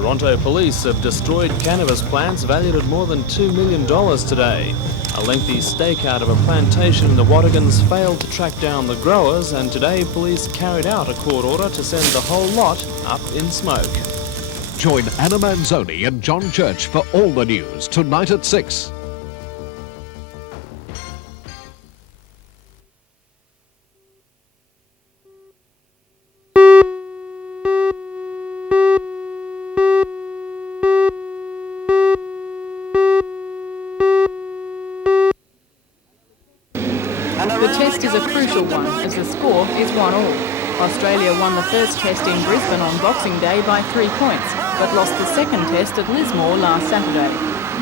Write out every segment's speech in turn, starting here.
Toronto police have destroyed cannabis plants valued at more than $2 million today. A lengthy stakeout of a plantation in the Wattagans failed to track down the growers, and today police carried out a court order to send the whole lot up in smoke. Join Anna Manzoni and John Church for all the news tonight at 6. The test is a crucial one, as the score is 1-1. Australia won the first test in Brisbane on Boxing Day by 3 points, but lost the second test at Lismore last Saturday.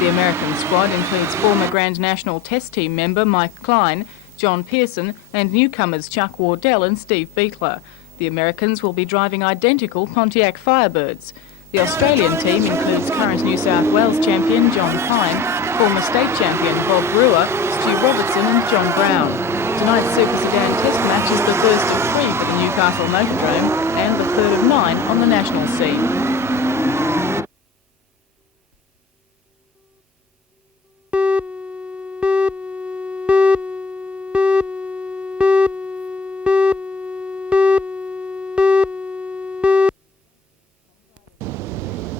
The American squad includes former Grand National Test Team member Mike Klein, John Pearson and newcomers Chuck Wardell and Steve Beatler. The Americans will be driving identical Pontiac Firebirds. The Australian team includes current New South Wales champion John Pine, former state champion Bob Brewer, Stu Robertson and John Brown. Tonight's Super Sedan Test match is the first of 3 for the Newcastle Motordrome and the third of 9 on the national scene.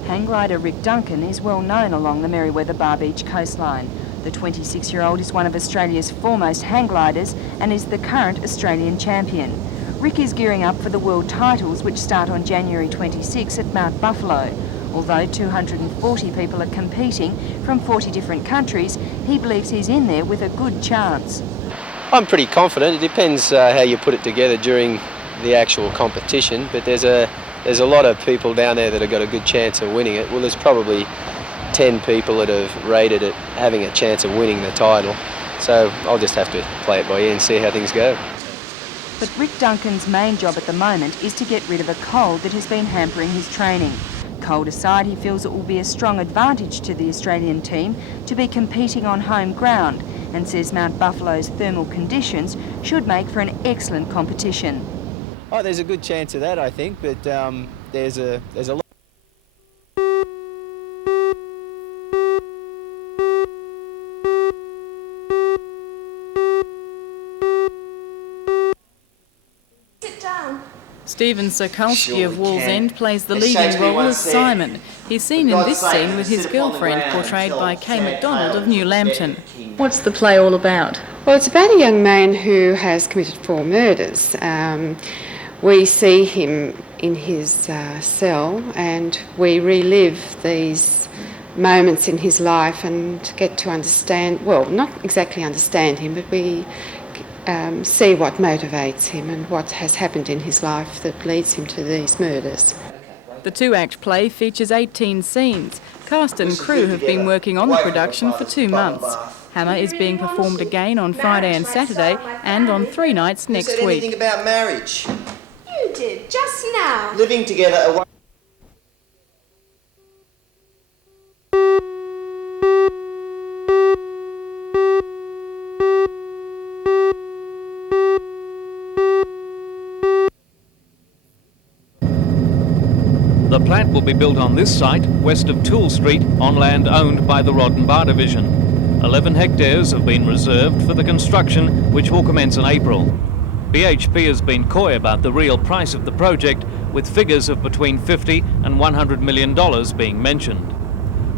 Hang glider Rick Duncan is well known along the Merewether-Bar Beach coastline. The 26-year-old is one of Australia's foremost hang gliders and is the current Australian champion. Rick is gearing up for the world titles, which start on January 26 at Mount Buffalo. Although 240 people are competing from 40 different countries, he believes he's in there with a good chance. I'm pretty confident. It depends how you put it together during the actual competition, but there's a lot of people down there that have got a good chance of winning it. Well, there's probably 10 people that have rated it having a chance of winning the title. So I'll just have to play it by ear and see how things go. But Rick Duncan's main job at the moment is to get rid of a cold that has been hampering his training. Cold aside, he feels it will be a strong advantage to the Australian team to be competing on home ground, and says Mount Buffalo's thermal conditions should make for an excellent competition. Oh, there's a good chance of that, I think, but there's a lot. Stephen Sokolsky of Wall's End plays the leading role as Simon. He's seen in this scene with his girlfriend, portrayed by Kay MacDonald of New Lambton. What's the play all about? Well, it's about a young man who has committed 4 murders. We see him in his cell and we relive these moments in his life and get to understand, well, not exactly understand him, but we see what motivates him and what has happened in his life that leads him to these murders. The 2-act play features 18 scenes. Cast and crew have been working on the production for 2 months. Hammer is being performed again on Friday and Saturday and on 3 nights next week. Anything about marriage? You did, just now. Living together. The plant will be built on this site, west of Toole Street, on land owned by the Rod and Bar Division. 11 hectares have been reserved for the construction, which will commence in April. BHP has been coy about the real price of the project, with figures of between $50 and $100 million being mentioned.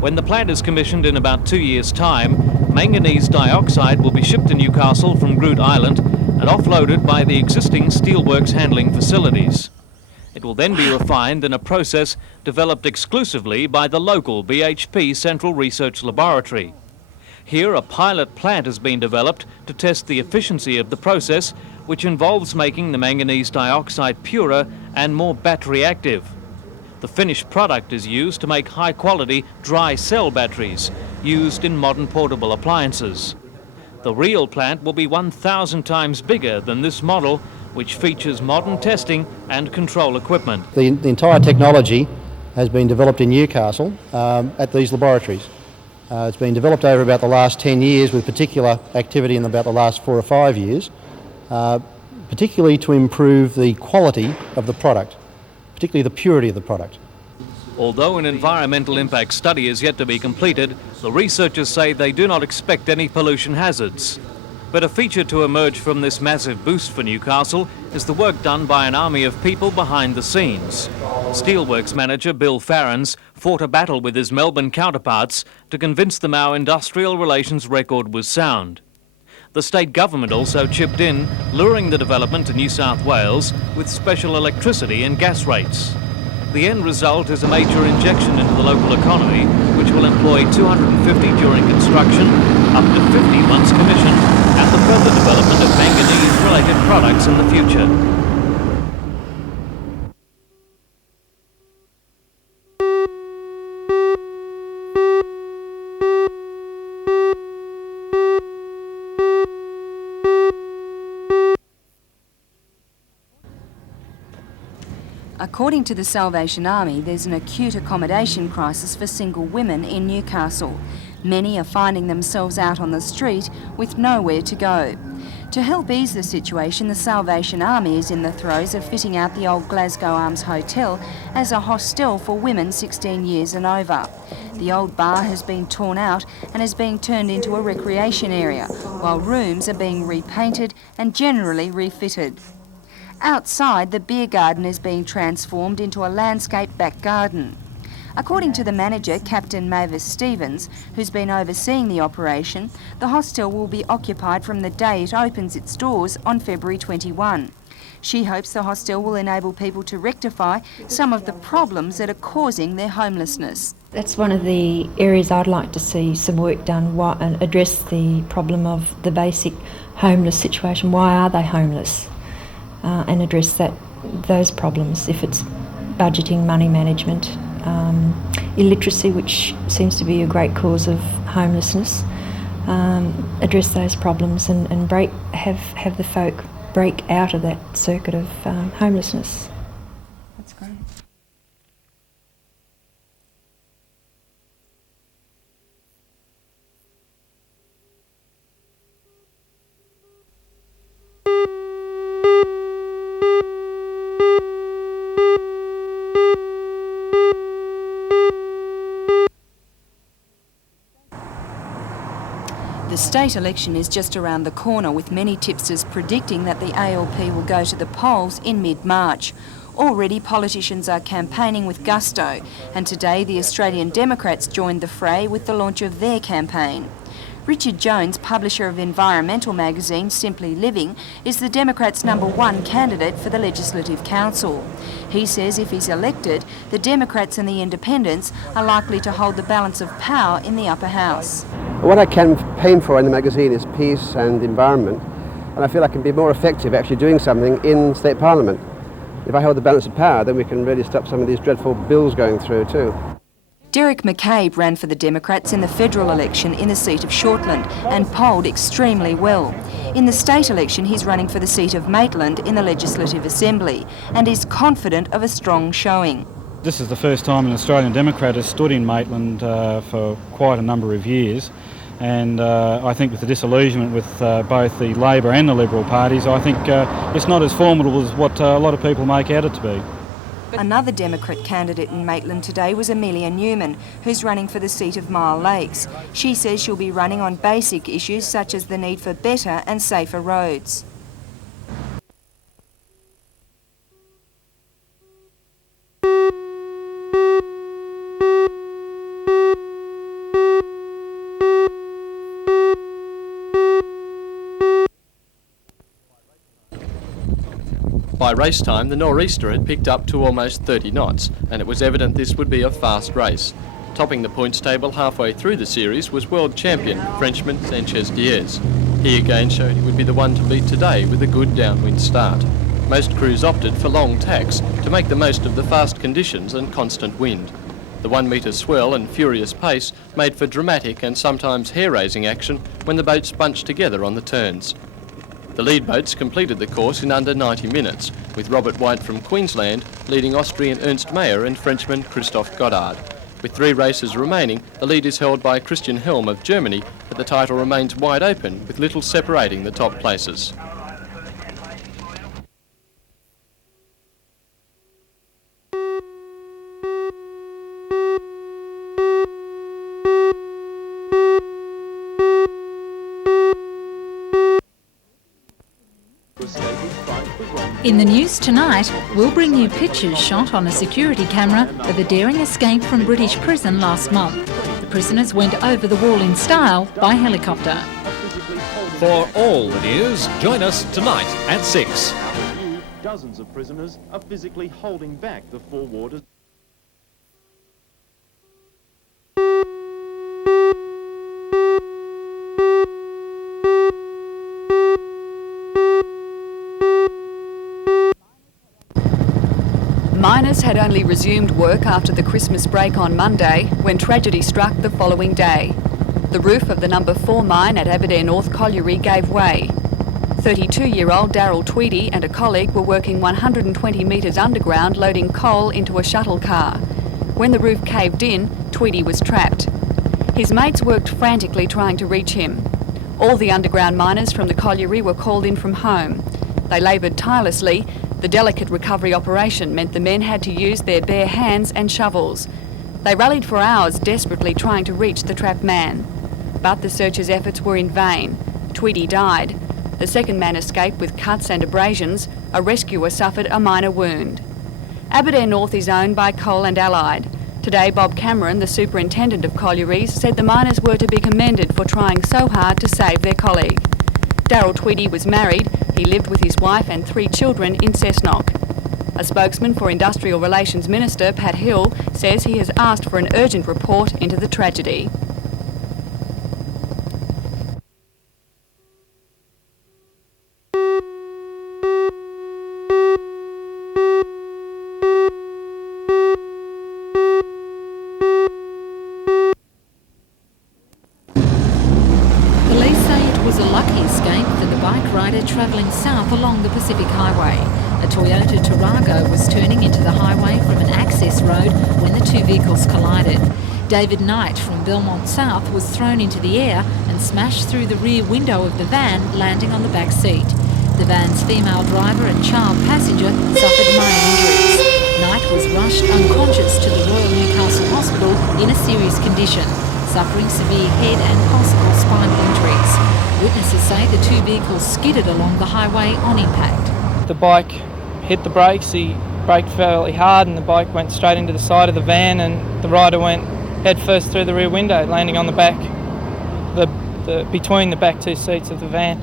When the plant is commissioned in about 2 years' time, manganese dioxide will be shipped to Newcastle from Groot Island and offloaded by the existing steelworks handling facilities. It will then be refined in a process developed exclusively by the local BHP Central Research Laboratory. Here, a pilot plant has been developed to test the efficiency of the process, which involves making the manganese dioxide purer and more battery active. The finished product is used to make high-quality dry cell batteries used in modern portable appliances. The real plant will be 1,000 times bigger than this model, which features modern testing and control equipment. The entire technology has been developed in Newcastle at these laboratories. It's been developed over about the last 10 years with particular activity in about the last 4 or 5 years, particularly to improve the quality of the product, particularly the purity of the product. Although an environmental impact study is yet to be completed, the researchers say they do not expect any pollution hazards. But a feature to emerge from this massive boost for Newcastle is the work done by an army of people behind the scenes. Steelworks manager Bill Farrens fought a battle with his Melbourne counterparts to convince them our industrial relations record was sound. The state government also chipped in, luring the development to New South Wales with special electricity and gas rates. The end result is a major injection into the local economy, which will employ 250 during construction, up to 50 once commissioned, and the further development of manganese-related products in the future. According to the Salvation Army, there's an acute accommodation crisis for single women in Newcastle. Many are finding themselves out on the street with nowhere to go. To help ease the situation, the Salvation Army is in the throes of fitting out the old Glasgow Arms Hotel as a hostel for women 16 years and over. The old bar has been torn out and is being turned into a recreation area, while rooms are being repainted and generally refitted. Outside, the beer garden is being transformed into a landscape back garden. According to the manager, Captain Mavis Stevens, who's been overseeing the operation, the hostel will be occupied from the day it opens its doors on February 21. She hopes the hostel will enable people to rectify some of the problems that are causing their homelessness. That's one of the areas I'd like to see some work done and address the problem of the basic homeless situation. Why are they homeless? And address those problems, if it's budgeting, money management, illiteracy, which seems to be a great cause of homelessness. Address those problems and have the folk break out of that circuit of homelessness. That's great. The state election is just around the corner, with many tipsters predicting that the ALP will go to the polls in mid-March. Already politicians are campaigning with gusto, and today the Australian Democrats joined the fray with the launch of their campaign. Richard Jones, publisher of environmental magazine Simply Living, is the Democrats' #1 candidate for the Legislative Council. He says if he's elected, the Democrats and the Independents are likely to hold the balance of power in the upper house. What I campaign for in the magazine is peace and environment, and I feel I can be more effective actually doing something in State Parliament. If I hold the balance of power, then we can really stop some of these dreadful bills going through too. Derek McCabe ran for the Democrats in the federal election in the seat of Shortland and polled extremely well. In the state election, he's running for the seat of Maitland in the Legislative Assembly and is confident of a strong showing. This is the first time an Australian Democrat has stood in Maitland for quite a number of years, and I think with the disillusionment with both the Labor and the Liberal parties, I think it's not as formidable as what a lot of people make out it to be. Another Democrat candidate in Maitland today was Amelia Newman, who's running for the seat of Mile Lakes. She says she'll be running on basic issues such as the need for better and safer roads. By race time, the nor'easter had picked up to almost 30 knots, and it was evident this would be a fast race. Topping the points table halfway through the series was world champion Frenchman Sanchez Diaz. He again showed he would be the one to beat today with a good downwind start. Most crews opted for long tacks to make the most of the fast conditions and constant wind. The 1 metre swell and furious pace made for dramatic and sometimes hair-raising action when the boats bunched together on the turns. The lead boats completed the course in under 90 minutes, with Robert White from Queensland leading Austrian Ernst Mayr and Frenchman Christophe Goddard. With 3 races remaining, the lead is held by Christian Helm of Germany, but the title remains wide open, with little separating the top places. In the news tonight, we'll bring you pictures shot on a security camera of a daring escape from British prison last month. The prisoners went over the wall in style by helicopter. For all the news, join us tonight at 6. Dozens of prisoners are physically holding back the four warders. Miners had only resumed work after the Christmas break on Monday when tragedy struck the following day. The roof of the number 4 mine at Aberdeen North Colliery gave way. 32-year-old Daryl Tweedy and a colleague were working 120 metres underground loading coal into a shuttle car. When the roof caved in, Tweedy was trapped. His mates worked frantically trying to reach him. All the underground miners from the colliery were called in from home. They laboured tirelessly. The delicate recovery operation meant the men had to use their bare hands and shovels. They rallied for hours, desperately trying to reach the trapped man. But the searchers' efforts were in vain. Tweedy died. The second man escaped with cuts and abrasions. A rescuer suffered a minor wound. Aberdeen North is owned by Coal and Allied. Today, Bob Cameron, the superintendent of collieries, said the miners were to be commended for trying so hard to save their colleague. Daryl Tweedy was married. He lived with his wife and 3 children in Cessnock. A spokesman for Industrial Relations Minister, Pat Hill, says he has asked for an urgent report into the tragedy. Travelling south along the Pacific Highway. A Toyota Tarago was turning into the highway from an access road when the 2 vehicles collided. David Knight from Belmont South was thrown into the air and smashed through the rear window of the van, landing on the back seat. The van's female driver and child passenger suffered minor injuries. Knight was rushed unconscious to the Royal Newcastle Hospital in a serious condition, suffering severe head and possible spinal injuries. Witnesses say the 2 vehicles skidded along the highway on impact. The bike hit the brakes, he braked fairly hard and the bike went straight into the side of the van and the rider went head first through the rear window, landing on the back, between the back 2 seats of the van.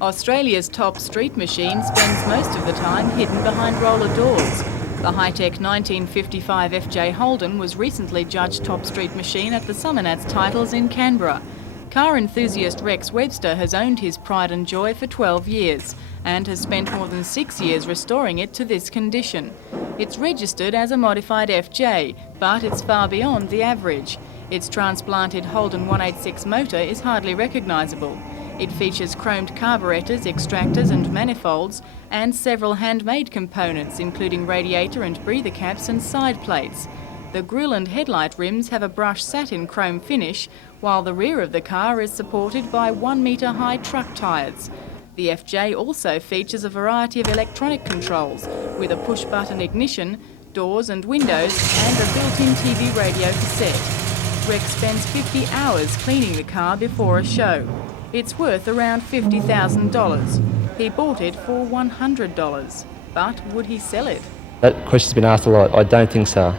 Australia's top street machine spends most of the time hidden behind roller doors. The high-tech 1955 FJ Holden was recently judged top street machine at the Summernats titles in Canberra. Car enthusiast Rex Webster has owned his pride and joy for 12 years and has spent more than 6 years restoring it to this condition. It's registered as a modified FJ, but it's far beyond the average. Its transplanted Holden 186 motor is hardly recognisable. It features chromed carburetors, extractors and manifolds, and several handmade components, including radiator and breather caps and side plates. The grille and headlight rims have a brushed satin chrome finish, while the rear of the car is supported by 1 metre high truck tyres. The FJ also features a variety of electronic controls, with a push-button ignition, doors and windows, and a built-in TV radio cassette. Rex spends 50 hours cleaning the car before a show. It's worth around $50,000. He bought it for $100. But would he sell it? That question's been asked a lot. I don't think so.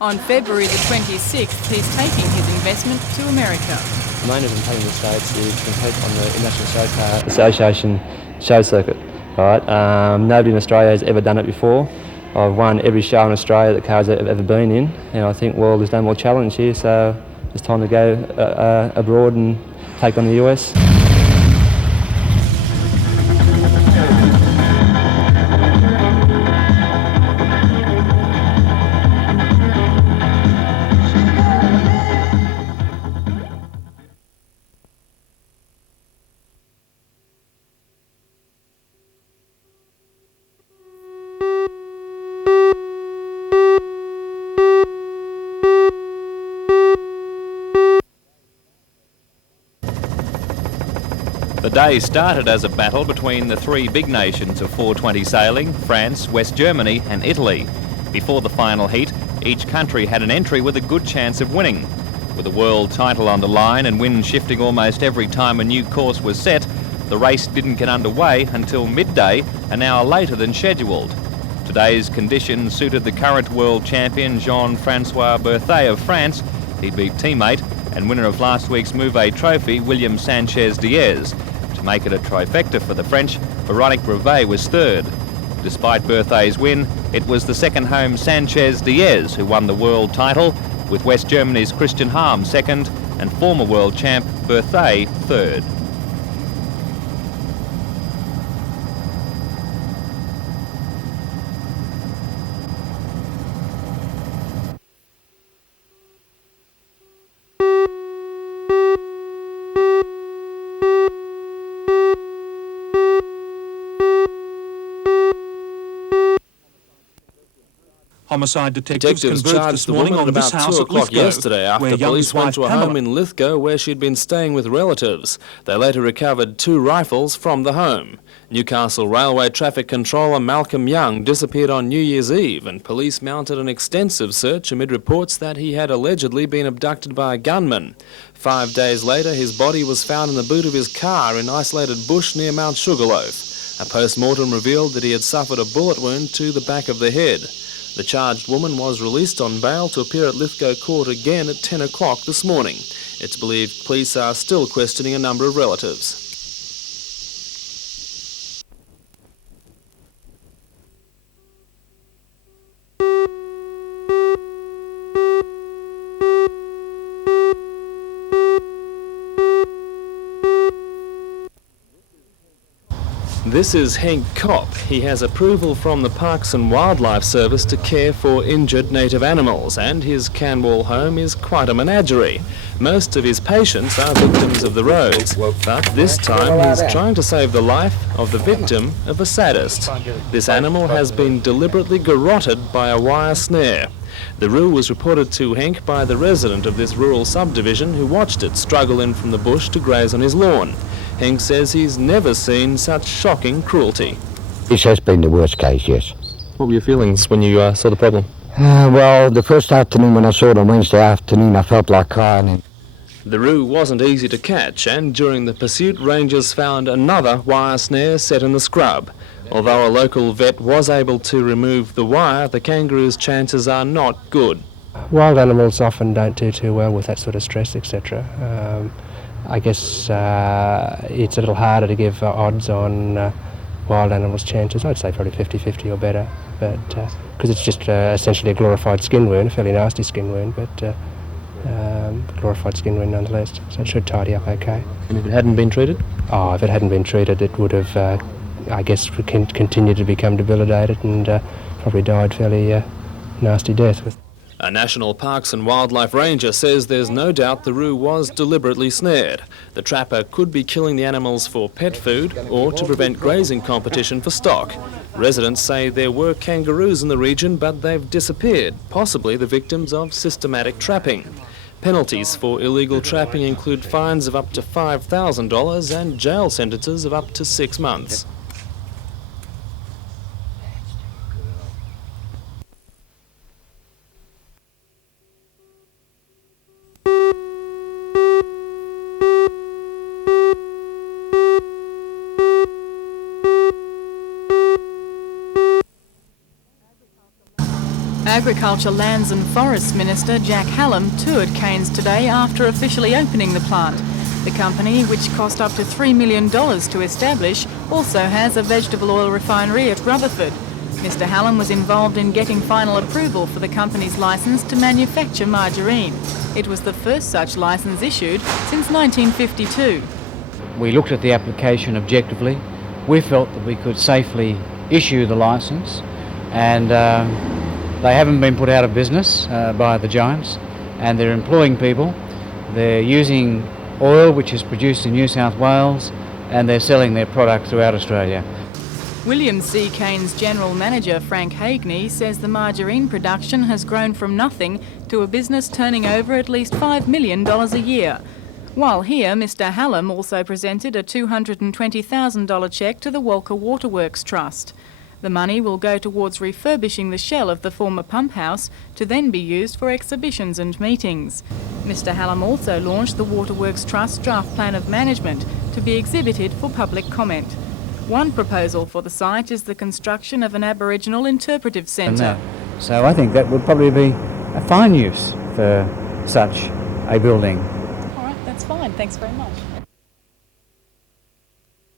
On February the 26th, he's taking his investment to America. The main reason I'm taking the States is to compete on the International Show Car Association show circuit. Right? Nobody in Australia has ever done it before. I've won every show in Australia that cars have ever been in, and I think, well, there's no more challenge here, so it's time to go abroad and take on the US. The day started as a battle between the three big nations of 420 sailing, France, West Germany and Italy. Before the final heat, each country had an entry with a good chance of winning. With the world title on the line and wind shifting almost every time a new course was set, the race didn't get underway until midday, an hour later than scheduled. Today's conditions suited the current world champion Jean-Francois Berthet of France. He beat teammate and winner of last week's Mouvet Trophy, William Sanchez-Diaz. To make it a trifecta for the French, Veronique Brevet was third. Despite Berthet's win, it was the second home Sanchez-Diaz who won the world title, with West Germany's Christian Harm second and former world champ Berthet third. Homicide detectives charged the woman at about 2 o'clock yesterday after police went to a home in Lithgow where she'd been staying with relatives. They later recovered 2 rifles from the home. Newcastle Railway Traffic Controller Malcolm Young disappeared on New Year's Eve, and police mounted an extensive search amid reports that he had allegedly been abducted by a gunman. 5 days later, his body was found in the boot of his car in isolated bush near Mount Sugarloaf. A post-mortem revealed that he had suffered a bullet wound to the back of the head. The charged woman was released on bail to appear at Lithgow Court again at 10 o'clock this morning. It's believed police are still questioning a number of relatives. This is Henk Kopp. He has approval from the Parks and Wildlife Service to care for injured native animals, and his Canwall home is quite a menagerie. Most of his patients are victims of the roads, but this time he's trying to save the life of the victim of a sadist. This animal has been deliberately garroted by a wire snare. The roo was reported to Henk by the resident of this rural subdivision who watched it struggle in from the bush to graze on his lawn. Henk says he's never seen such shocking cruelty. This has been the worst case, yes. What were your feelings when you saw the problem? Well, the first afternoon when I saw it on Wednesday afternoon, I felt like crying. The roo wasn't easy to catch, and during the pursuit, rangers found another wire snare set in the scrub. Although a local vet was able to remove the wire, the kangaroo's chances are not good. Wild animals often don't do too well with that sort of stress, etc. I guess it's a little harder to give odds on wild animals' chances. I'd say probably 50-50 or better, but because it's just essentially a glorified skin wound, a fairly nasty skin wound, but glorified skin wound nonetheless, so it should tidy up okay. And if it hadn't been treated? Oh, if it hadn't been treated, it would have, I guess, continued to become debilitated and probably died fairly nasty death. A National Parks and Wildlife Ranger says there's no doubt the roo was deliberately snared. The trapper could be killing the animals for pet food or to prevent grazing competition for stock. Residents say there were kangaroos in the region, but they've disappeared, possibly the victims of systematic trapping. Penalties for illegal trapping include fines of up to $5,000 and jail sentences of up to 6 months. Agriculture, Lands and Forests Minister Jack Hallam toured Cairns today after officially opening the plant. The company, which cost up to $3 million to establish, also has a vegetable oil refinery at Rutherford. Mr Hallam was involved in getting final approval for the company's licence to manufacture margarine. It was the first such licence issued since 1952. We looked at the application objectively. We felt that we could safely issue the licence, and they haven't been put out of business by the giants, and they're employing people. They're using oil which is produced in New South Wales, and they're selling their product throughout Australia. William C. Cairns General Manager Frank Hagney says the margarine production has grown from nothing to a business turning over at least $5 million a year. While here, Mr Hallam also presented a $220,000 cheque to the Walker Waterworks Trust. The money will go towards refurbishing the shell of the former pump house to then be used for exhibitions and meetings. Mr Hallam also launched the Waterworks Trust draft plan of management to be exhibited for public comment. One proposal for the site is the construction of an Aboriginal interpretive centre. So I think that would probably be a fine use for such a building. All right, that's fine. Thanks very much.